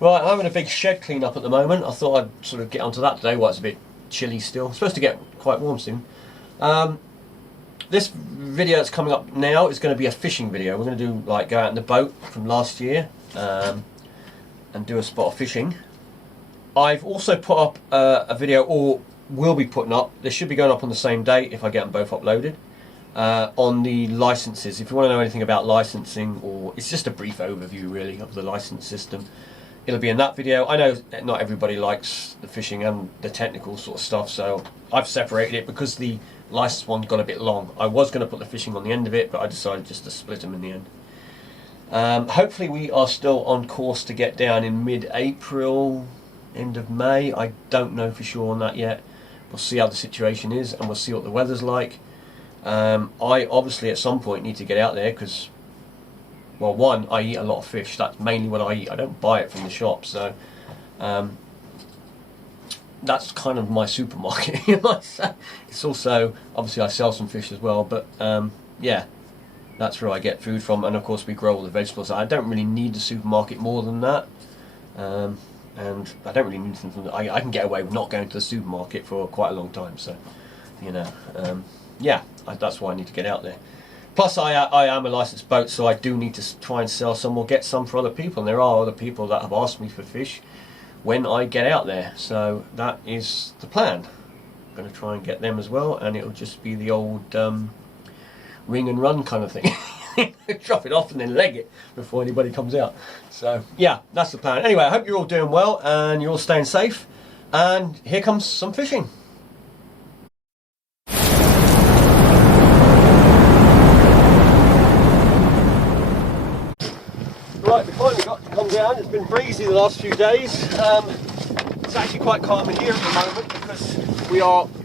Right, I'm having a big shed clean up at the moment. I thought I'd sort of get onto that today while it's a bit chilly still. It's supposed to get quite warm soon. This video that's coming up now is going to be a fishing video. We're going to do like go out in the boat from last year and do a spot of fishing. I've also put up a video, or will be putting up, they should be going up on the same day if I get them both uploaded, on the licenses. If you want to know anything about licensing, or it's just a brief overview really of the license system, it'll be in that video. I know not everybody likes the fishing and the technical sort of stuff, so I've separated it because the license one got a bit long. I was going to put the fishing on the end of it, but I decided just to split them in the end. Hopefully we are still on course to get down in mid-April, end of May. I don't know for sure on that yet. We'll see how the situation is, and we'll see what the weather's like. I obviously at some point need to get out there because, well, one, I eat a lot of fish. That's mainly what I eat. I don't buy it from the shop, so that's kind of my supermarket. It's also, obviously I sell some fish as well, but yeah, that's where I get food from, and of course we grow all the vegetables. I don't really need the supermarket more than that, and I don't really need something. I can get away with not going to the supermarket for quite a long time, so you know, yeah, that's why I need to get out there. Plus I am a licensed boat, so I do need to try and sell some or get some for other people, and there are other people that have asked me for fish when I get out there, so that is the plan. I'm going to try and get them as well, and it'll just be the old ring and run kind of thing. Drop it off and then leg it before anybody comes out. So yeah, that's the plan. Anyway, I hope you're all doing well and you're all staying safe, and here comes some fishing. Right, we finally got to come down. It's been breezy the last few days. It's actually quite calm in here at the moment because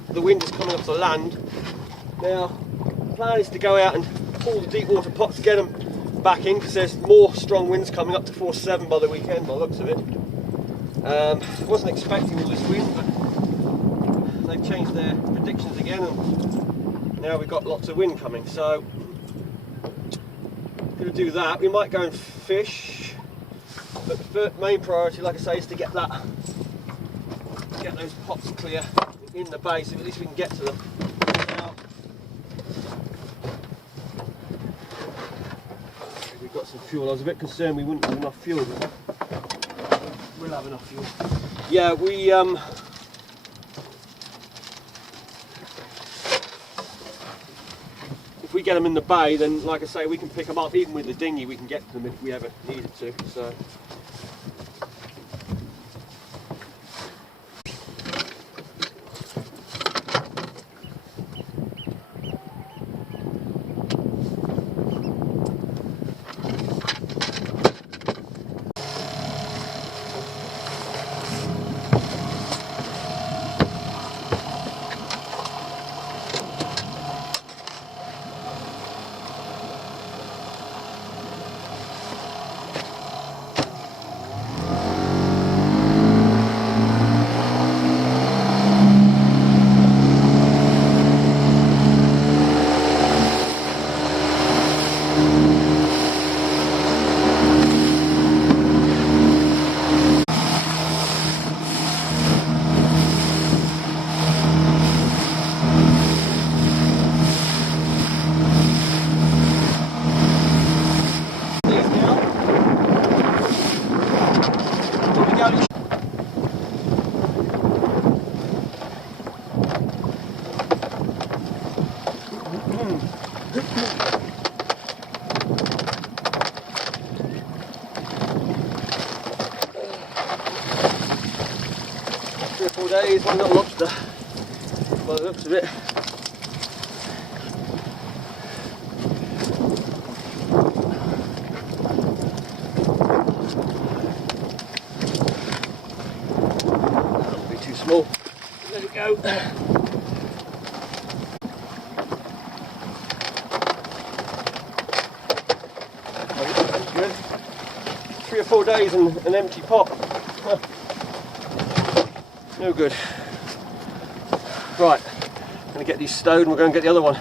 the wind is coming off the land. Now, the plan is to go out and pull the deep water pots, get them back in, because there's more strong winds coming up to force 7 by the weekend, by the looks of it. I wasn't expecting all this wind, but they've changed their predictions again, and now we've got lots of wind coming. So, going to do that. We might go and fish, but the main priority, like I say, is to get those pots clear in the bay, so at least we can get to them. Now, we've got some fuel. I was a bit concerned we wouldn't have enough fuel, but we'll have enough fuel. Yeah, if we get them in the bay, then like I say, we can pick them up. Even with the dinghy, we can get to them if we ever needed to. So. Days, one little lobster by the looks of it. That'll be too small. Let it go. That's good. 3 or 4 days and an empty pot. No good. Right, I'm going to get these stowed and we'll go and get the other one.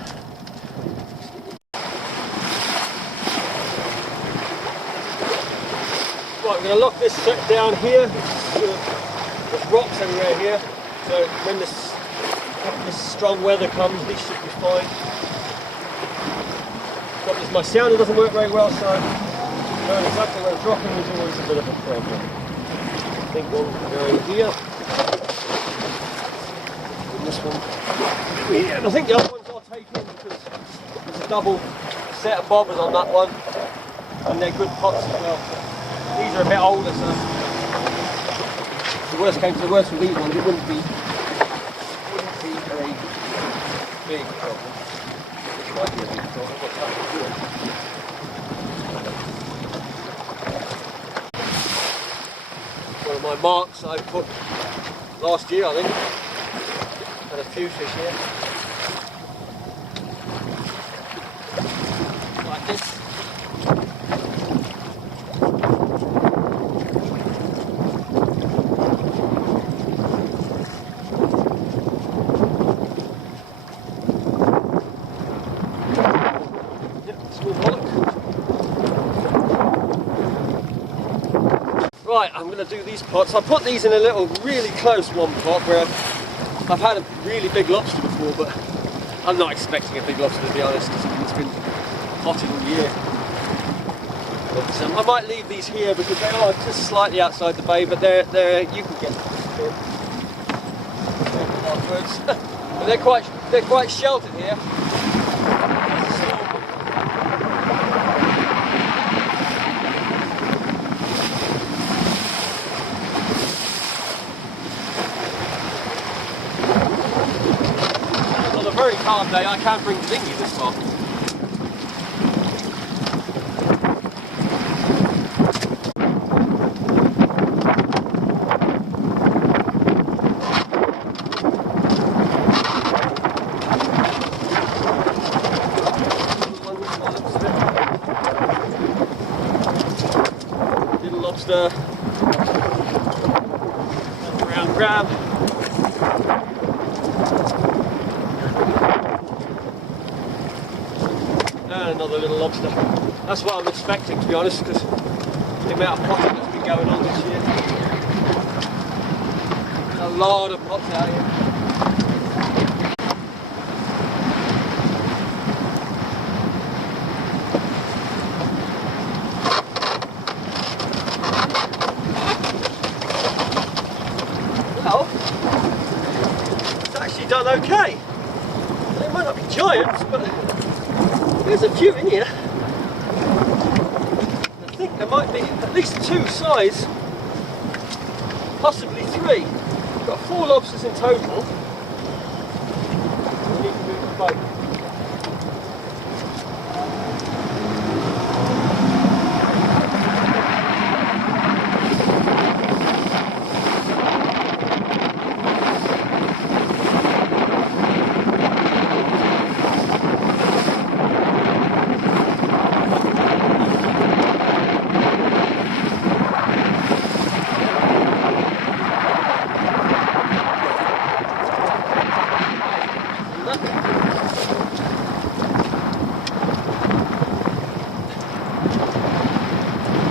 Right, we're going to lock this set down here. There's rocks everywhere here, so when this strong weather comes, these should be fine. But my sounder doesn't work very well, so knowing exactly where it's dropping is always a bit of a problem. I think one can go here. And this one here. And I think the other ones I'll take in because there's a double set of bobbers on that one, and they're good pots as well. These are a bit older, so the worst came to the worst with these ones, it wouldn't be a big problem. It might be a big problem. What's happening here? One of my marks I put last year, I think. Had a few fish here. Like this. Right, I'm going to do these pots. I put these in a little really close one pot where I've had a really big lobster before, but I'm not expecting a big lobster to be honest. It's been hot all year. But I might leave these here because they are just slightly outside the bay, but they're you can get them. But they're quite sheltered here. On a very calm day, I can't bring the dinghy this far. Little lobster. Round grab. And another little lobster. That's what I'm expecting, to be honest, because the amount of potting that's been going on this year. A lot of pots out here. Well, it's actually done okay. They might not be giants, but there's a few in here. I think there might be at least two size, possibly three. We've got 4 lobsters in total. We need to move the boat.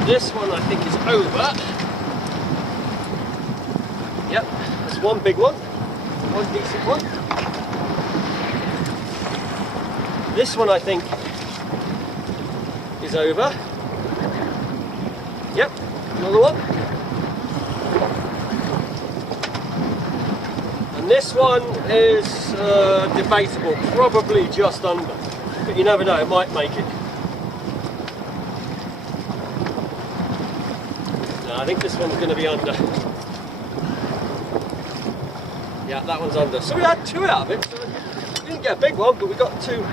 This one I think is over. Yep, that's one big one, one decent one. This one I think is over. Yep, another one. And this one is debatable, probably just under. But you never know, it might make it. I think this one's going to be under. Yeah, that one's under. So we had 2 out of it. So we didn't get a big one, but we got 2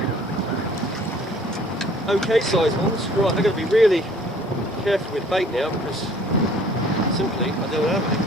okay sized ones. Right, I'm going to be really careful with bait now because simply I don't have any.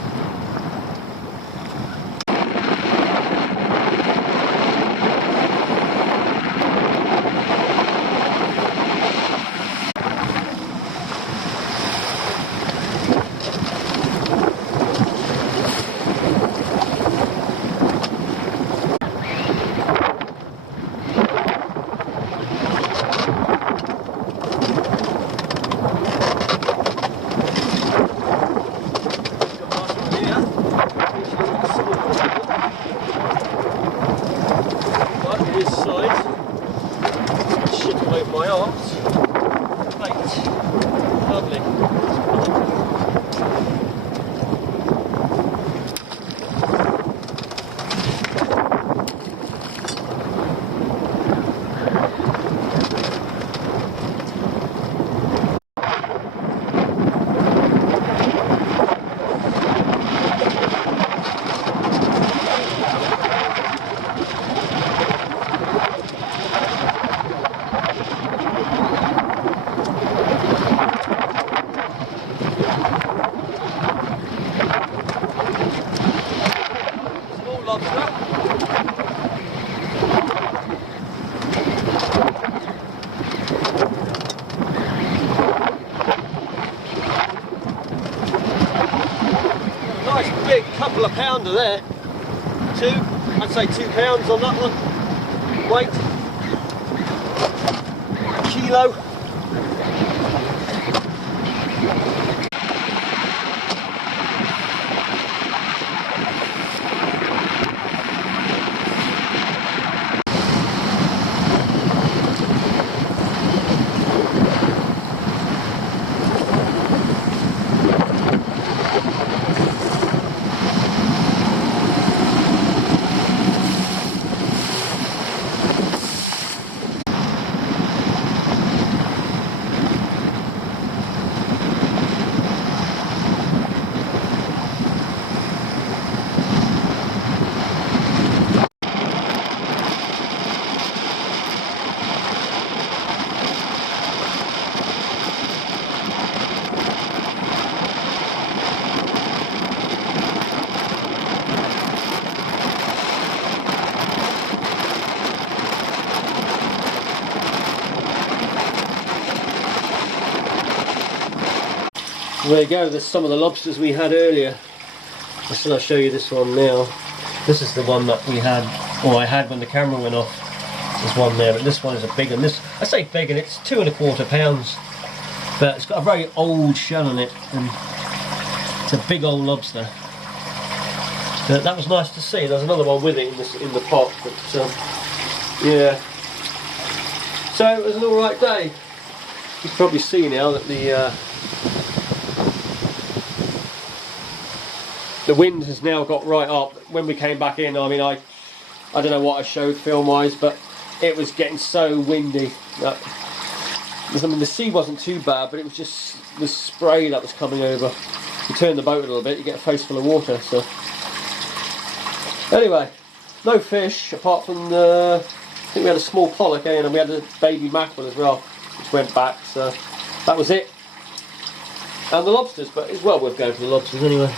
big couple of pounder there. I'd say 2 pounds on that one. Weight. Kilo. There you go, there's some of the lobsters we had earlier. I'll show you this one now. This is the one that we had, or I had when the camera went off. There's one there, but this one is a big one. This, I say big, and it's 2¼ pounds. But it's got a very old shell on it, and it's a big old lobster. But that was nice to see. There's another one with it in the pot, but yeah. So it was an alright day. You can probably see now that the wind has now got right up. When we came back in, I mean, I don't know what I showed film wise, but it was getting so windy that, I mean, the sea wasn't too bad, but it was just the spray that was coming over. You turn the boat a little bit, you get a face full of water. So anyway, no fish apart from I think we had a small pollock, and we had a baby mackerel as well, which went back. So that was it. And the lobsters, but it's well worth going for the lobsters anyway.